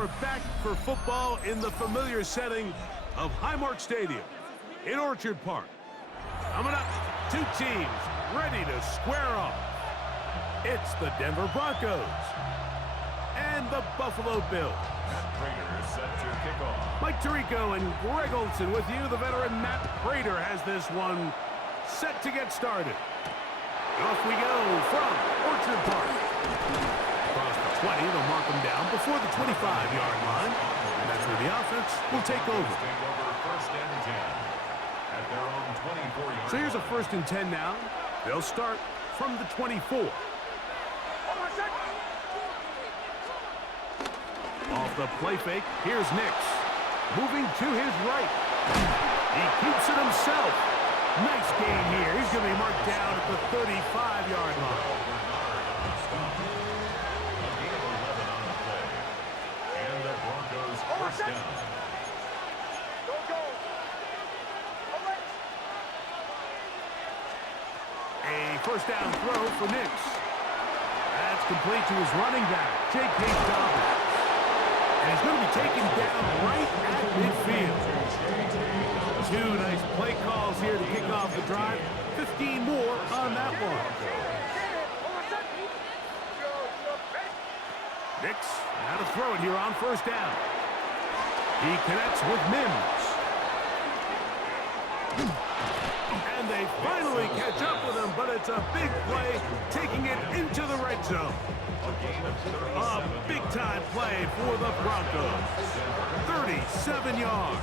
we're back for football in the familiar setting of Highmark Stadium in Orchard Park. Coming up, two teams ready to square off. It's the Denver Broncos and the Buffalo Bills. Prater is set to kick off. Mike Tirico and Greg Olson with you. The veteran Matt Prater has this one set to get started. Off we go from Orchard Park. Across the 20, they'll mark them down before the 25-yard line. And that's where the offense will take over. First and 10 at their own 24-yard. So here's a first and 10 now. They'll start from the 24. Off the play fake, here's Nix. Moving to his right. He keeps it himself. Nice gain here. He's going to be marked down at the 35-yard line. A gain of 11 on the play. And the Broncos first down. A first down throw for Nix. That's complete to his running back, J.K. Dobbins. And he's going to be taken down right at midfield. Two nice play calls here to kick off the drive. 15 more on that one. Nix, now to throw it here on first down. He connects with Mims. And they finally catch up with him, but it's a big play, taking it into the red zone. A big-time play for the Broncos. 37 yards.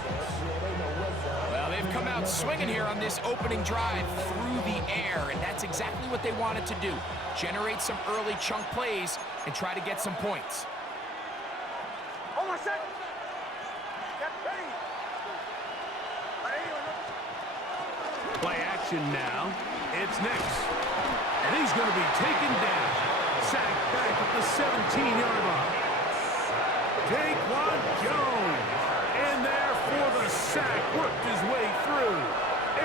Well, they've come out swinging here on this opening drive through the air, and that's exactly what they wanted to do. Generate some early chunk plays and try to get some points. Play action now. It's Nix. And he's going to be taken down. Sacked back at the 17-yard line. Daquan Jones in there for the sack. Worked his way through.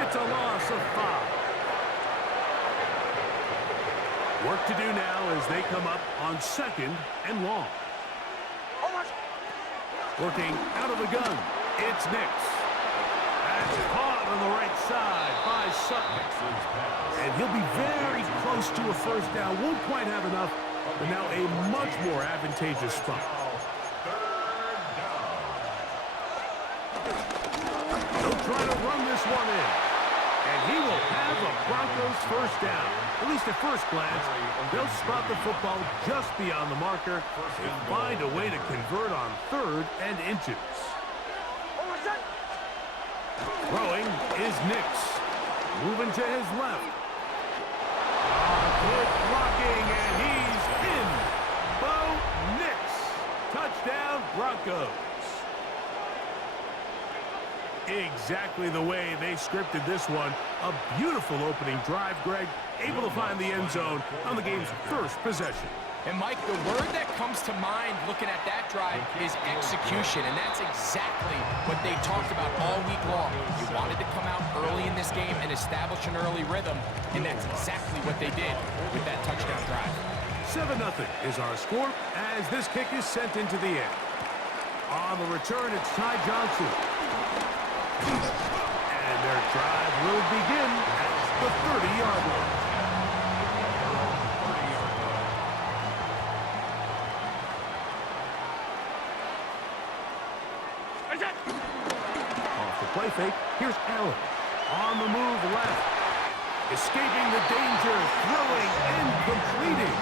It's a loss of 5. Work to do now as they come up on second and long. Working out of the gun. It's Nix. That's caught on the right side by Sutton. And he'll be very close to a first down. Won't quite have enough, but now a much more advantageous spot. They'll try to run this one in. And he will have a Broncos first down. At least at first glance, they'll spot the football just beyond the marker and find a way to convert on third and inches. Throwing is Nix. Moving to his left. Good blocking, and he's in. Bo Nix. Touchdown, Broncos. Exactly the way they scripted this one. A beautiful opening drive, Greg. Able to find the end zone on the game's first possession. And, Mike, the word that comes to mind looking at that drive is execution, and that's exactly what they talked about all week long. They wanted to come out early in this game and establish an early rhythm, and that's exactly what they did with that touchdown drive. 7-0 is our score as this kick is sent into the air. On the return, it's Ty Johnson. And their drive will begin at the 30-yard line. Off the play fake, here's Allen. On the move left. Escaping the danger, throwing and completing.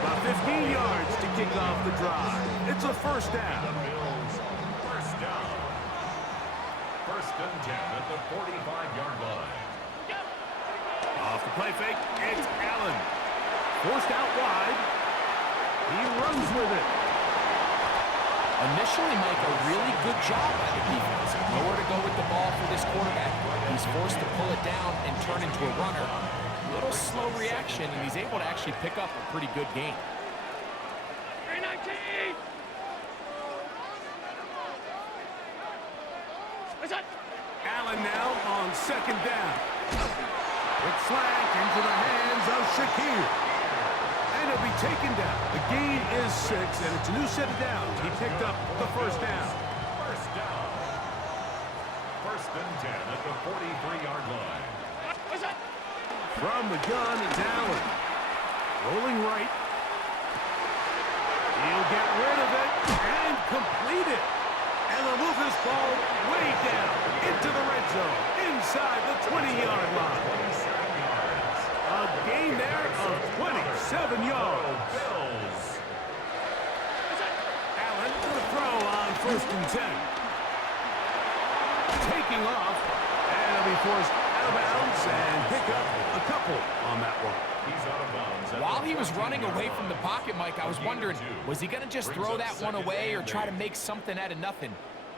About 15 yards to kick off the drive. It's a first down. First down. First and 10 at the 45-yard line. Off the play fake, it's Allen. Forced out wide. He runs with it. Initially, Mike, a really good job by the defense. Nowhere to go with the ball for this quarterback. He's forced to pull it down and turn into a runner. Little slow reaction, and he's able to actually pick up a pretty good gain. Allen now on second down. It's slack into the hands of Shakir. And he'll be taken down. The gain is 6, and it's a new set of downs. He picked up the first down. First down. First and 10 at the 43-yard line. From the gun, it's Allen. Rolling right. He'll get rid of it and complete it. And they'll move this ball way down into the red zone, inside the 20-yard line. 27 yards. A gain there of 27 yards. Bills. Allen with a throw on first and 10. Taking off, and he'll be forced out of bounds and pick up a couple on that one. He's out of bounds. While he was running away from the pocket, Mike, I was wondering, was he going to just throw that one away or try to make something out of nothing?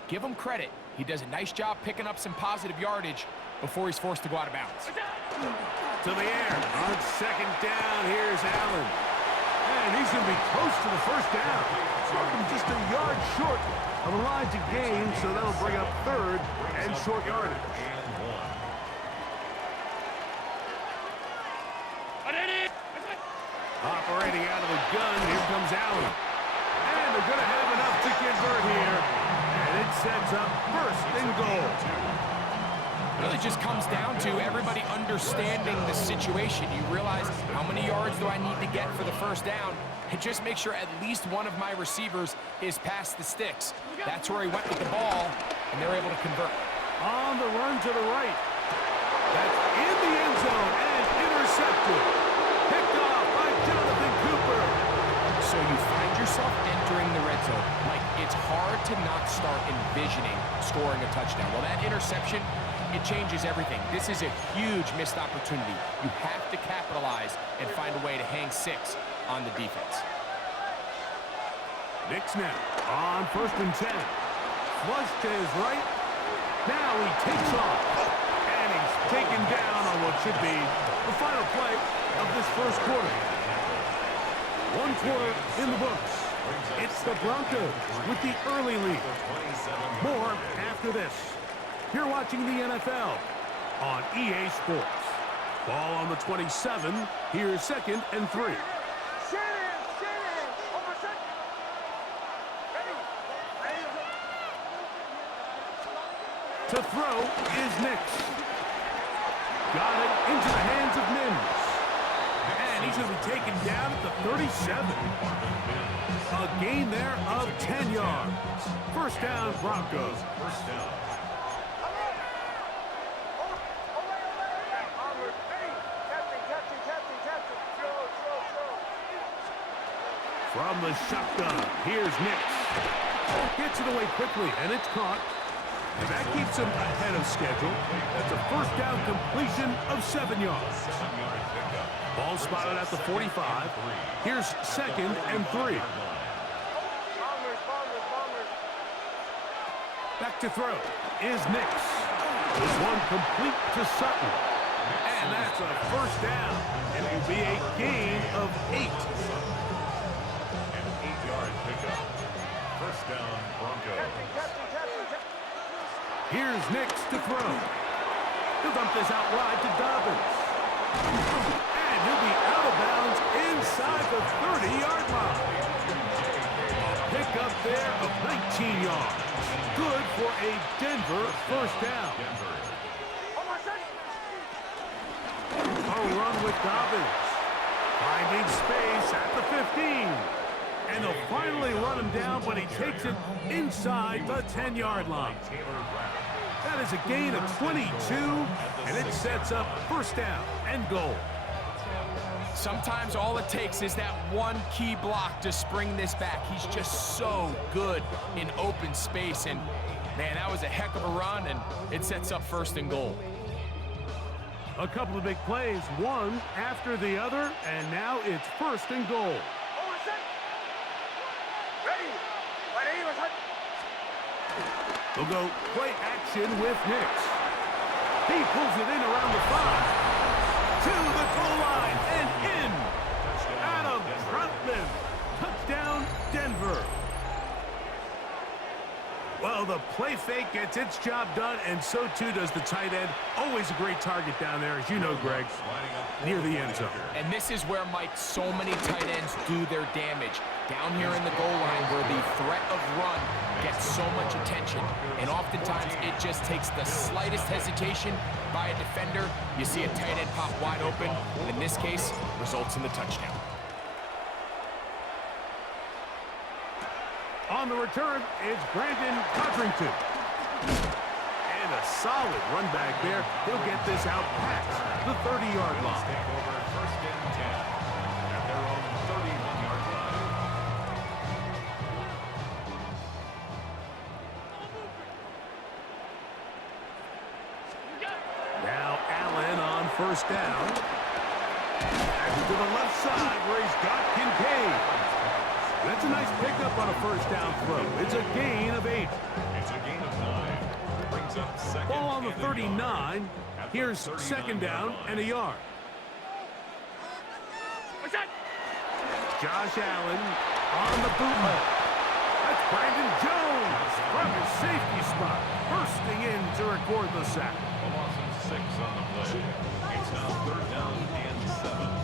Give him credit. He does a nice job picking up some positive yardage before he's forced to go out of bounds. To the air. On second down, here's Allen. And he's going to be close to the first down. Talking just a yard short of the line to gain, so that'll bring up third and short yardage. Operating out of the gun, here comes Allen. And they're going to have enough to convert here. And it sets up first and goal. It really just comes down to everybody understanding the situation. You realize, how many yards do I need to get for the first down? And just make sure at least one of my receivers is past the sticks. That's where he went with the ball, and they're able to convert. On the run to the right. That's in the end zone and intercepted. Picked off by Jonathan Cooper. So you find yourself entering the red zone. Like, it's hard to not start envisioning scoring a touchdown. Well, that interception, it changes everything. This is a huge missed opportunity. You have to capitalize and find a way to hang 6 on the defense. Knicks now on first and 10. Flush to his right. Now he takes off. And he's taken down on what should be the final play of this first quarter. 1 quarter in the books. It's the Broncos with the early lead. More after this. You're watching the NFL on EA Sports. Ball on the 27. Here's second and 3. To throw is Nix. Got it into the hands of Mims. And he's going to be taken down at the 37. A gain there of 10 yards. First down, Broncos. First down. From the shotgun, here's Nix. Gets it away quickly, and it's caught. And that keeps him ahead of schedule. That's a first down completion of 7 yards. Ball spotted at the 45. Here's second and 3. Back to throw is Nix. This one complete to Sutton. And that's a first down. It will be a gain of 8. An 8-yard pickup. First down, Broncos. Here's Nix to throw. He'll dump this out wide to Dobbins. And he'll be out of bounds inside the 30-yard line. A pickup there of 19 yards. Good for a Denver first down. A run with Dobbins. Finding space at the 15. And they'll finally run him down, but he takes it inside the 10-yard line. That is a gain of 22, and it sets up first down and goal. Sometimes all it takes is that one key block to spring this back. He's just so good in open space, and man, that was a heck of a run, and it sets up first and goal. A couple of big plays, one after the other, and now it's first and goal. They'll go play action with Nix. He pulls it in around the 5. To the goal line and in. Adam Troutman. Touchdown, Denver. Well, the play fake gets its job done, and so too does the tight end. Always a great target down there, as you know, Greg, near the end zone. And this is where, Mike, so many tight ends do their damage. Down here in the goal line where the threat of run gets so much attention. And oftentimes it just takes the slightest hesitation by a defender. You see a tight end pop wide open, and in this case, results in the touchdown. On the return, it's Brandon Codrington. And a solid run back there. He'll get this out past the 30-yard line. Take over first and 10 at their own 31-yard line. Now Allen on first down. Back to the left side where he's got Kincaid. That's a nice pickup on a first down throw. It's a gain of 8. It's a gain of 9. Brings up second. Ball on the and a 39. yard. Here's second down and a yard. Josh Allen on the bootleg. That's Brandon Jones from his safety spot, bursting in to record the sack. A loss of 6 on the play. It's now third down and 7.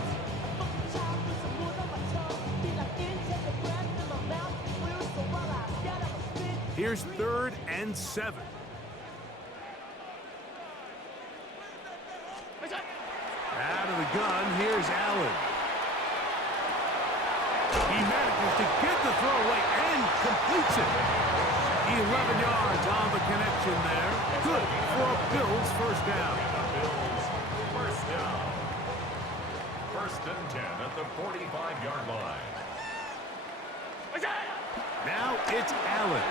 Here's third and 7. Out of the gun, here's Allen. He manages to get the throw away and completes it. 11 yards on the connection there. Good for a Bills first down. Bills first down. First and 10 at the 45-yard line. Now it's Allen.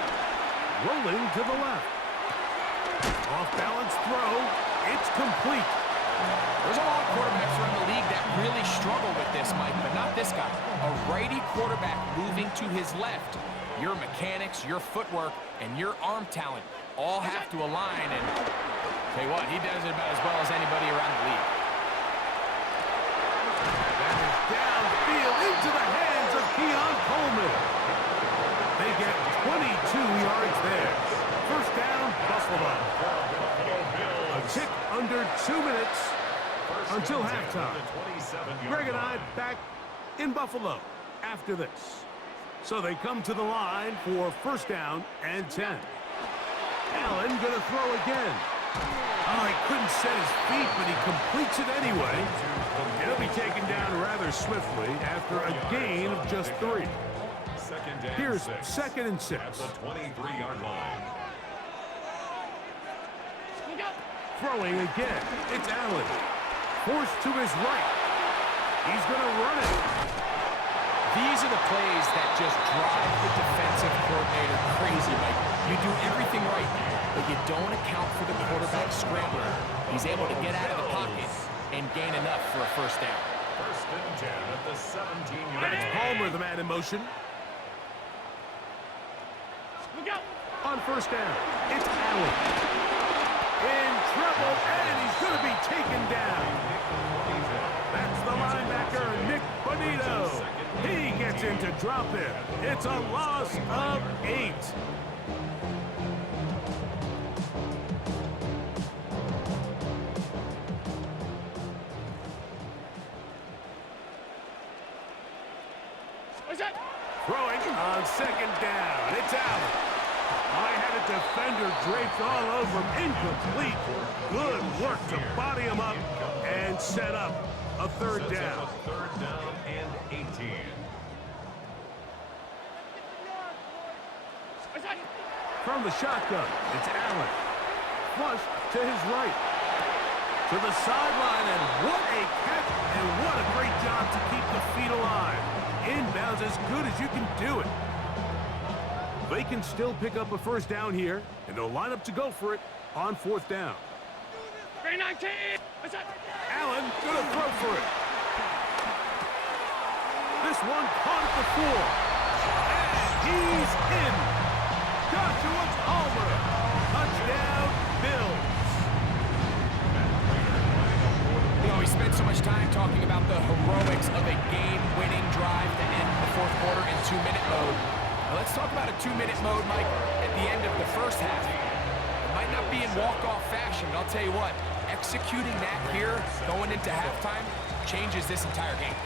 Rolling to the left. Off-balance throw. It's complete. There's a lot of quarterbacks around the league that really struggle with this, Mike, but not this guy. A righty quarterback moving to his left. Your mechanics, your footwork, and your arm talent all have to align, and tell you what, he does it about as well as anybody around the league. That is downfield into the hands of Keon Coleman. They get 22 yards there. First down, Buffalo. A tick under 2 minutes until halftime. Greg and I back in Buffalo after this. So they come to the line for first down and 10. Allen going to throw again. Oh, he couldn't set his feet, but he completes it anyway. He'll be taken down rather swiftly after a gain of just 3. Here's second and 6. At the 23-yard line. Throwing again. It's Allen. Forced to his right. He's going to run it. These are the plays that just drive the defensive coordinator crazy, Mike. You do everything right, but you don't account for the quarterback scrambling. He's able to get out of the pocket and gain enough for a first down. First and 10 at the 17-yard That's line. Palmer, the man in motion. On first down, it's Allen. In trouble, and he's going to be taken down. That's the linebacker, Nick Bonito. He gets in to drop it. It's a loss of 8. Throwing on second down. It's Allen. I had a defender draped all over him. Incomplete. Good work to body him up and set up a third down. Third down and 18. From the shotgun, it's Allen. Flush to his right. To the sideline, and what a catch, and what a great job to keep the feet alive. Inbounds as good as you can do it. They can still pick up a first down here, and they'll line up to go for it on fourth down. Allen gonna throw for it. This one caught at the 4. And he's in. Joshua Palmer. Touchdown, Bills. You know, we spent so much time talking about the heroics of a game-winning drive to end the fourth quarter in 2-minute mode. Now let's talk about a 2-minute mode, Mike. At the the end of the first half. It might not be in walk-off fashion, but I'll tell you what, executing that here, going into halftime, changes this entire game.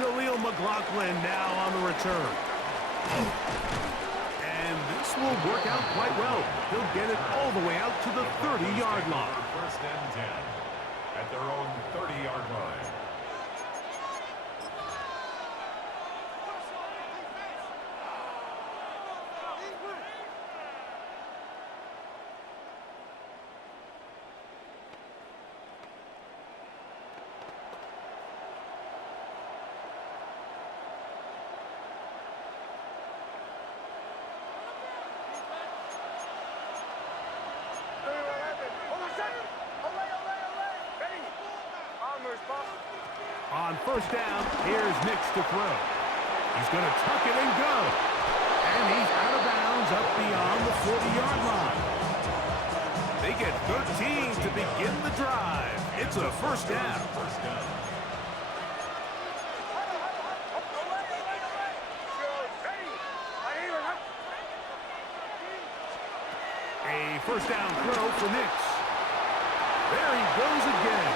Jaleel McLaughlin now on the return. And this will work out quite well. He'll get it all the way out to the 30-yard line. First and 10 at their own 30-yard line. On first down, here's Nix to throw. He's going to tuck it and go. And he's out of bounds up beyond the 40-yard line. They get 13 to begin the drive. It's a first down. A first down throw for Nix. There he goes again.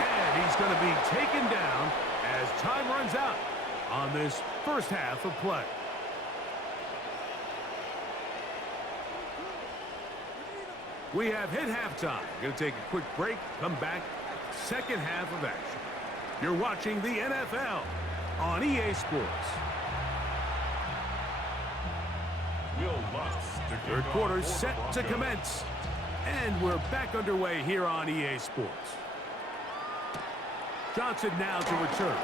And he's going to be taken down as time runs out on this first half of play. We have hit halftime. Going to take a quick break, come back, second half of action. You're watching the NFL on EA Sports. Third quarter set to commence. And we're back underway here on EA Sports. Johnson now to return.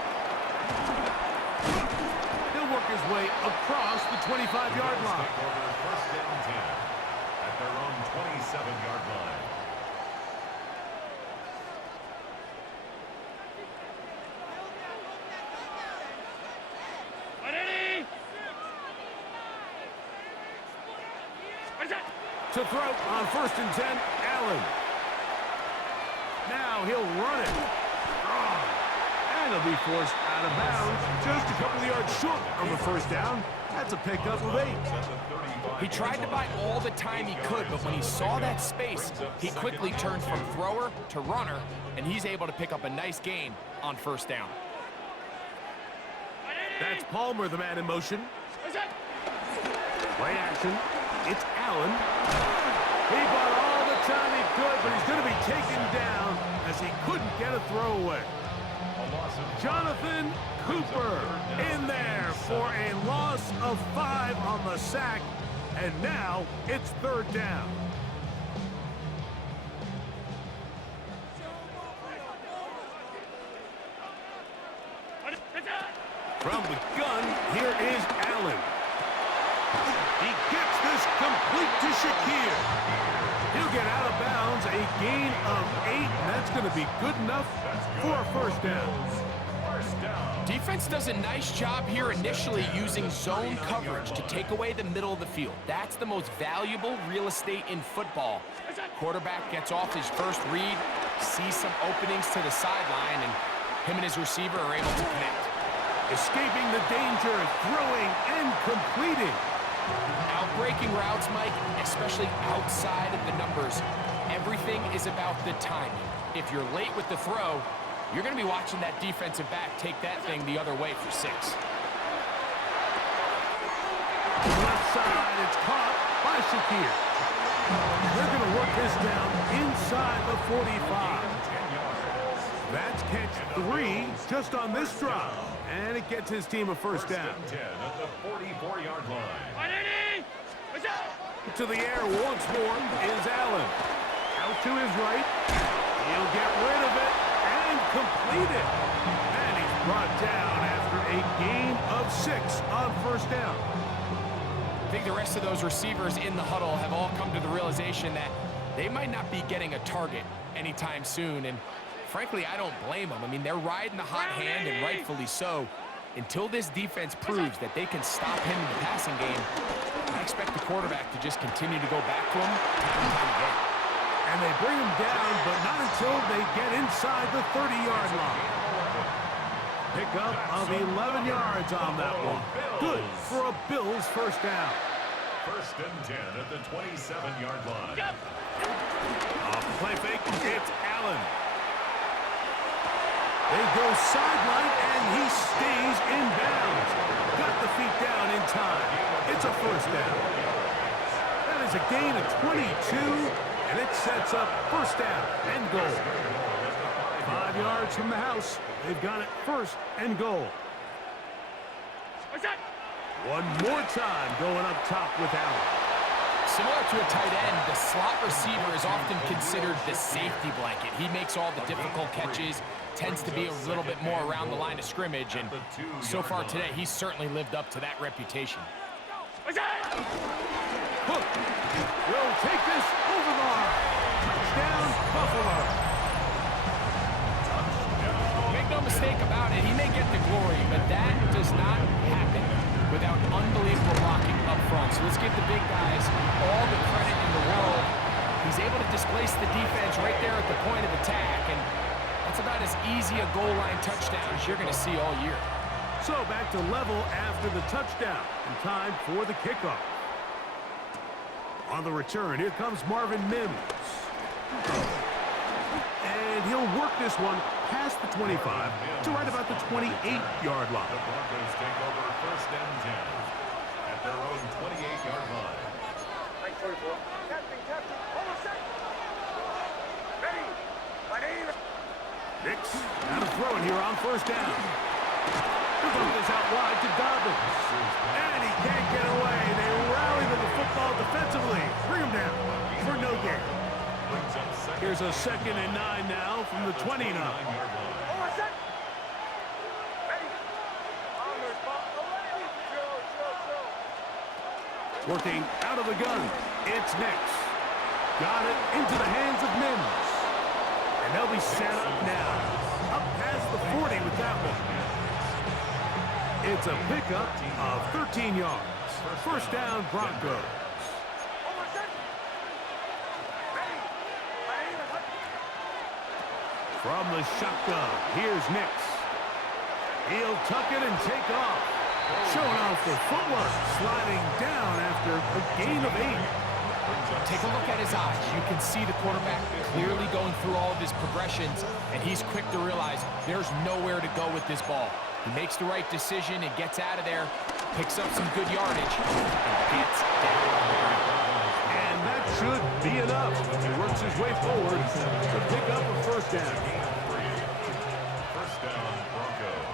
He'll work his way across the 25-yard line. First down 10 at their own 27-yard line. To throw on first and 10, Allen. Now he'll run it. And he'll be forced out of bounds just a couple of yards short on the first down. That's a pickup of 8. He tried to buy all the time he could, but when he saw that space, he quickly turned from thrower to runner, and he's able to pick up a nice gain on first down. That's Palmer, the man in motion. Play action. It's Allen. He bought all the time he could, but he's going to be taken down as he couldn't get a throwaway. Jonathan Cooper in there for a loss of 5 on the sack, and now it's third down. From the gun, here is Allen. He gets this complete to Shakir. He'll get out of bounds, a gain of 8, and that's going to be good enough for a first down. Defense does a nice job here initially using zone coverage to take away the middle of the field. That's the most valuable real estate in football. Quarterback gets off his first read, sees some openings to the sideline, and him and his receiver are able to connect. Escaping the danger, throwing and completing. Outbreaking routes, Mike, especially outside of the numbers, everything is about the timing. If you're late with the throw, you're going to be watching that defensive back take that thing the other way for 6. Left side, it's caught by Shakir. They're going to work this down inside the 45. That's catch 3 just on this drive. And it gets his team a first down. 10 at the 44-yard line. To the air once more is Allen. Out to his right. He'll get rid of it and complete it. And he's brought down after a gain of 6 on first down. I think the rest of those receivers in the huddle have all come to the realization that they might not be getting a target anytime soon. And frankly, I don't blame them. I mean, they're riding the hot hand, and rightfully so. Until this defense proves that they can stop him in the passing game, I expect the quarterback to just continue to go back to him time and time again. And they bring him down, but not until they get inside the 30-yard line. pickup of 11 yards on that one. Good for a Bills first down. First and 10 at the 27-yard line. Off the play fake, it's Allen. They go sideline, and he stays in bounds. Got the feet down in time. It's a first down. That is a gain of 22, and it sets up first down and goal. 5 yards from the house. They've got it first and goal. One more time going up top with Allen. Similar to a tight end, the slot receiver is often considered the safety blanket. He makes all the difficult catches, tends to be a little bit more around the line of scrimmage, and so far today, he's certainly lived up to that reputation. Hook will take this over the line. Touchdown, Buffalo. Make no mistake about it, he may get the glory, but that does not happen without unbelievable blocking up front. So let's give the big guys all the credit in the world. He's able to displace the defense right there at the point of attack, and that's about as easy a goal line touchdown as you're going to see all year. So back to level after the touchdown, and time for the kickoff. On the return, here comes Marvin Mims. And he'll work this one past the 25 to right about the 28-yard line. The Broncos take over first and 10 at their own 28-yard line. Nix out of throwing here on first down. The Broncos out wide to Dobbins. And he can't get away. They rally to the football defensively. Bring him down for no gain. Here's a 2nd and 9 now from the 29. Working out of the gun. It's Nix. Got it into the hands of Mims. And they'll be set up now. Up past the 40 with that one. It's a pickup of 13 yards. First down, Broncos. From the shotgun, here's Nix. He'll tuck it and take off. Showing off the footwork, sliding down after a gain of 8. Take a look at his eyes. You can see the quarterback clearly going through all of his progressions, and he's quick to realize there's nowhere to go with this ball. He makes the right decision and gets out of there, picks up some good yardage, and gets down. And that should be enough. He works his way forward to pick up a first down. First down, Broncos.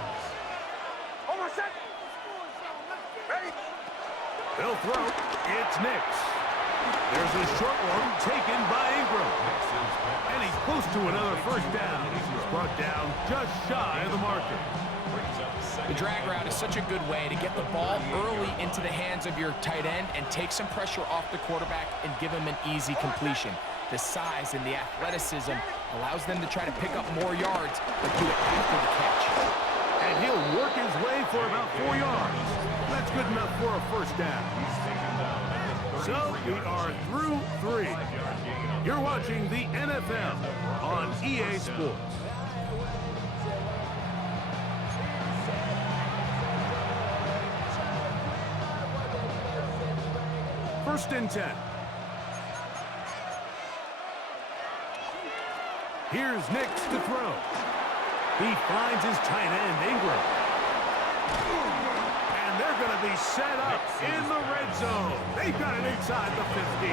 They'll throw. It's Nix. There's a short one taken by Ingram. And he's close to another first down. He's brought down just shy of the marker. The drag route is such a good way to get the ball early into the hands of your tight end and take some pressure off the quarterback and give him an easy completion. The size and the athleticism allows them to try to pick up more yards, but do it after the catch. And he'll work his way for about 4 yards. That's good enough for a first down. So we are through 3. You're watching the NFL on EA Sports. First and 10. Here's Nix to throw. He finds his tight end, Ingram. And they're going to be set up in the red zone. They've got it inside the 15.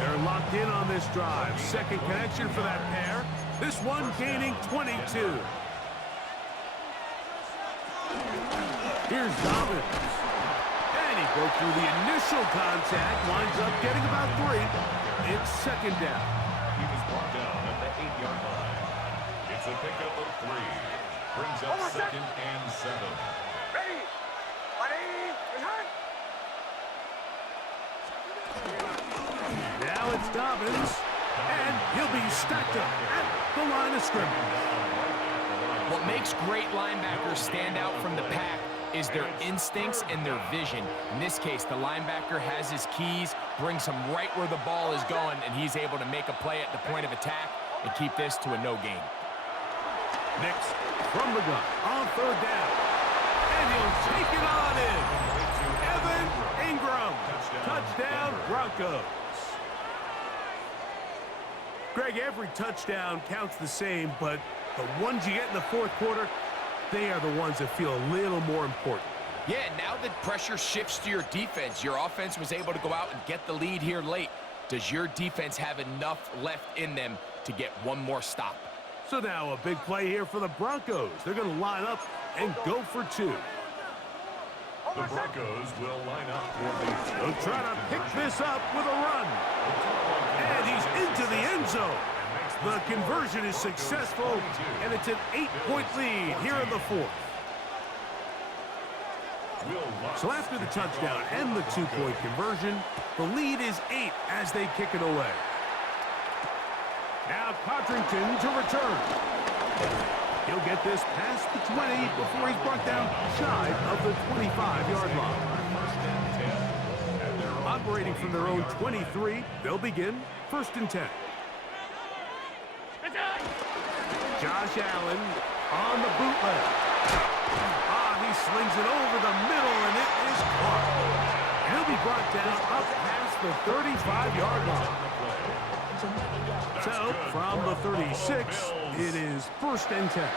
They're locked in on this drive. Second connection for that pair. This one gaining 22. Here's Dobbins. And he broke through the initial contact. Winds up getting about 3. It's second down. He was brought down at the 8-yard line. It's a pickup of 3. Brings up second and 7. Now it's Dobbins, and he'll be stacked up at the line of scrimmage. What makes great linebackers stand out from the pack is their instincts and their vision. In this case, the linebacker has his keys, brings him right where the ball is going, and he's able to make a play at the point of attack and keep this to a no gain. Nix from the gun on third down. And he'll take it on in. Evan Ingram. Touchdown, Broncos. Greg, every touchdown counts the same, but the ones you get in the fourth quarter, they are the ones that feel a little more important. Yeah, now that pressure shifts to your defense, your offense was able to go out and get the lead here late. Does your defense have enough left in them to get one more stop? So now a big play here for the Broncos. They're going to line up and go for two. The Broncos will line up for the... They'll try to pick this up with a run. And he's into the end zone. The conversion is successful, and it's an 8-point lead here in the fourth. So after the touchdown and the 2-point conversion, the lead is 8 as they kick it away. Now Codrington to return. He'll get this past the 20 before he's brought down shy of the 25-yard line. Operating from their own 23, they'll begin 1st and 10. Josh Allen on the bootleg. He slings it over the middle, and it is caught. He'll be brought down up past the 35-yard line. So, from the 36, it is 1st and 10.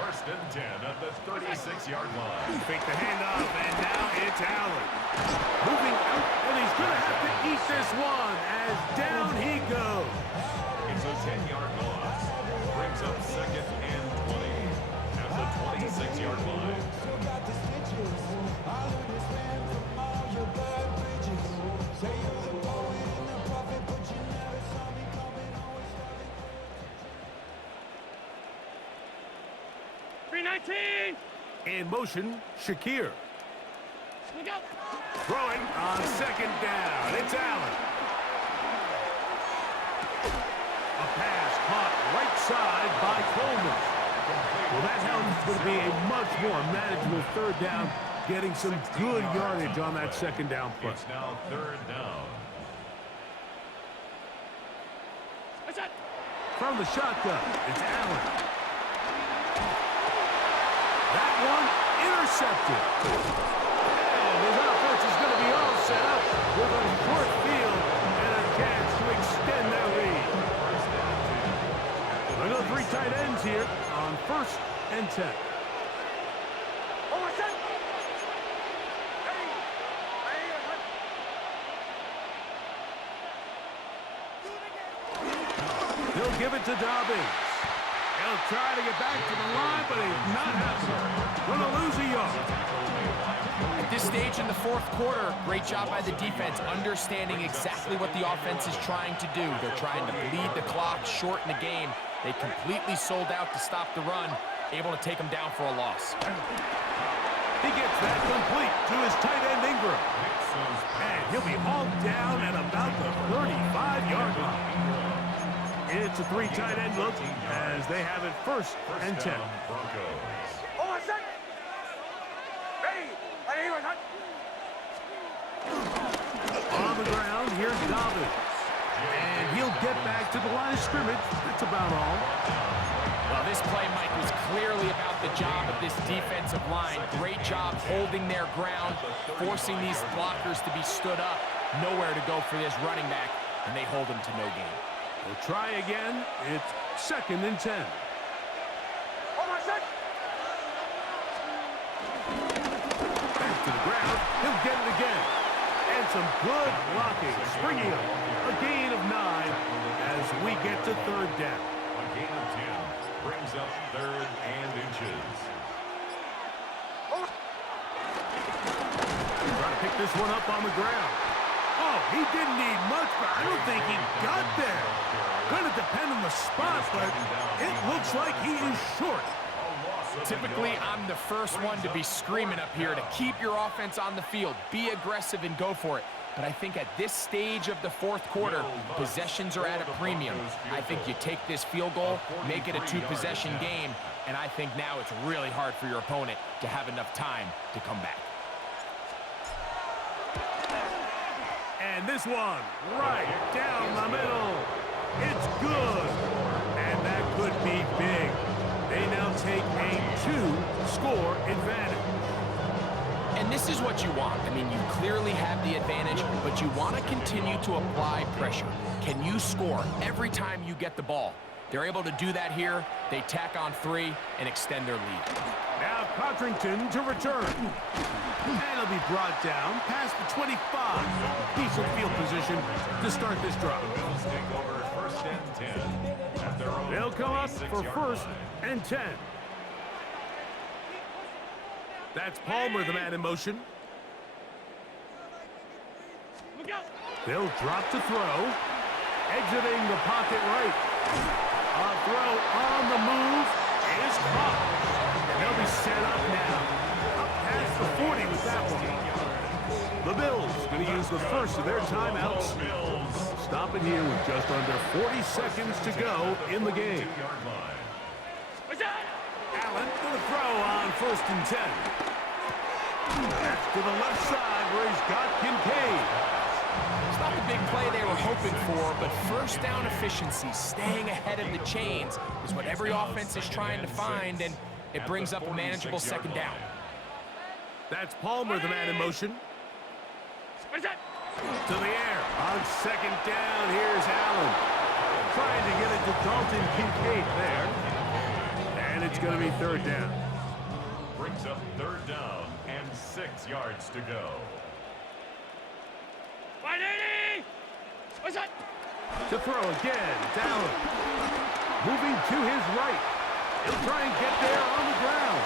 1st and 10 at the 36-yard line. Fake the handoff, and now it's Allen. Moving out, and he's going to have to eat this one as down he goes. It's a 10-yard loss. Brings up 2nd and 20 at the 26-yard line. In motion, Shakir. Throwing on 2nd down. It's Allen. A pass caught right side by Coleman. Well, that helps going to be a much more manageable 3rd down, getting some good yardage on that 2nd down play. It's now 3rd down. From the shotgun, it's Allen. That one intercepted. And his offense is going to be all set up with a short field and a chance to extend their lead. I go 3 tight ends here on 1st and 10. He'll give it to Dobbins. He'll try to get back to the line, but he's not happening. Going to lose a yard. At this stage in the fourth quarter, great job by the defense, understanding exactly what the offense is trying to do. They're trying to bleed the clock, shorten the game. They completely sold out to stop the run, able to take them down for a loss. He gets that complete to his tight end Ingram. And he'll be hauled down at about the 35-yard line. It's a 3 tight end look as they have it 1st and 10. On the ground, here's Dobbins. And he'll get back to the line of scrimmage. That's about all. Well, this play, Mike, was clearly about the job of this defensive line. Great job holding their ground, forcing these blockers to be stood up. Nowhere to go for this running back, and they hold him to no gain. We'll try again. It's 2nd and 10. Back to the ground. He'll get it again. And some good blocking. Springing up. A gain of 9 as we get to 3rd down. A gain of 10 brings up 3rd and inches. Trying to pick this one up on the ground. Oh, he didn't need much, but I don't think he got there. Going to depend on the spot, but it looks like he is short. Typically, I'm the first one to be screaming up here to keep your offense on the field. Be aggressive and go for it. But I think at this stage of the fourth quarter, possessions are at a premium. I think you take this field goal, make it a 2-possession game, and I think now it's really hard for your opponent to have enough time to come back. And this one, right down the middle. It's good. And that could be big. They now take a 2-score advantage. And this is what you want. I mean, you clearly have the advantage, but you want to continue to apply pressure. Can you score every time you get the ball? They're able to do that here. They tack on 3 and extend their lead. Now Codrington to return. And it'll be brought down past the 25. Decent field position to start this drive. Bills take over first and 10 at their own They'll come up for 26-yard first line. and 10. That's Palmer, the man in motion. They'll drop to throw. Exiting the pocket right. A throw on the move is caught. And they'll be set up now. Up past the 40 with that one. The Bills going to use the first of their timeouts. Stopping here with just under 40 seconds to go in the game. Allen going to throw on first and 10. That's to the left side where he's got Kincaid. It's not the big play they were hoping for, but first down efficiency, staying ahead of the chains, is what every offense is trying to find, and it brings up a manageable second down. That's Palmer, the man in motion. To the air. On second down, here's Allen. Trying to get it to Dalton Kincaid there. And it's going to be third down. Brings up third down and 6 yards to go. To throw again, down. Moving to his right. He'll try and get there on the ground.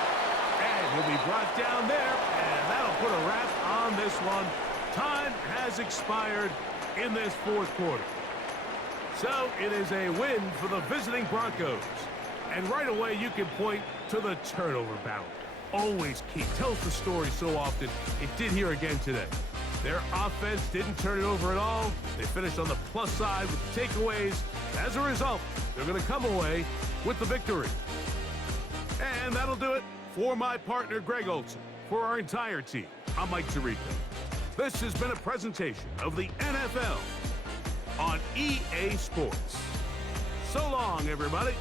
And he'll be brought down there, and that'll put a wrap on this one. Time has expired in this fourth quarter. So it is a win for the visiting Broncos. And right away, you can point to the turnover battle. Always key. Tells the story so often. It did here again today. Their offense didn't turn it over at all. They finished on the plus side with the takeaways. As a result, they're going to come away with the victory. And that'll do it for my partner, Greg Olson. For our entire team, I'm Mike Tirico. This has been a presentation of the NFL on EA Sports. So long, everybody.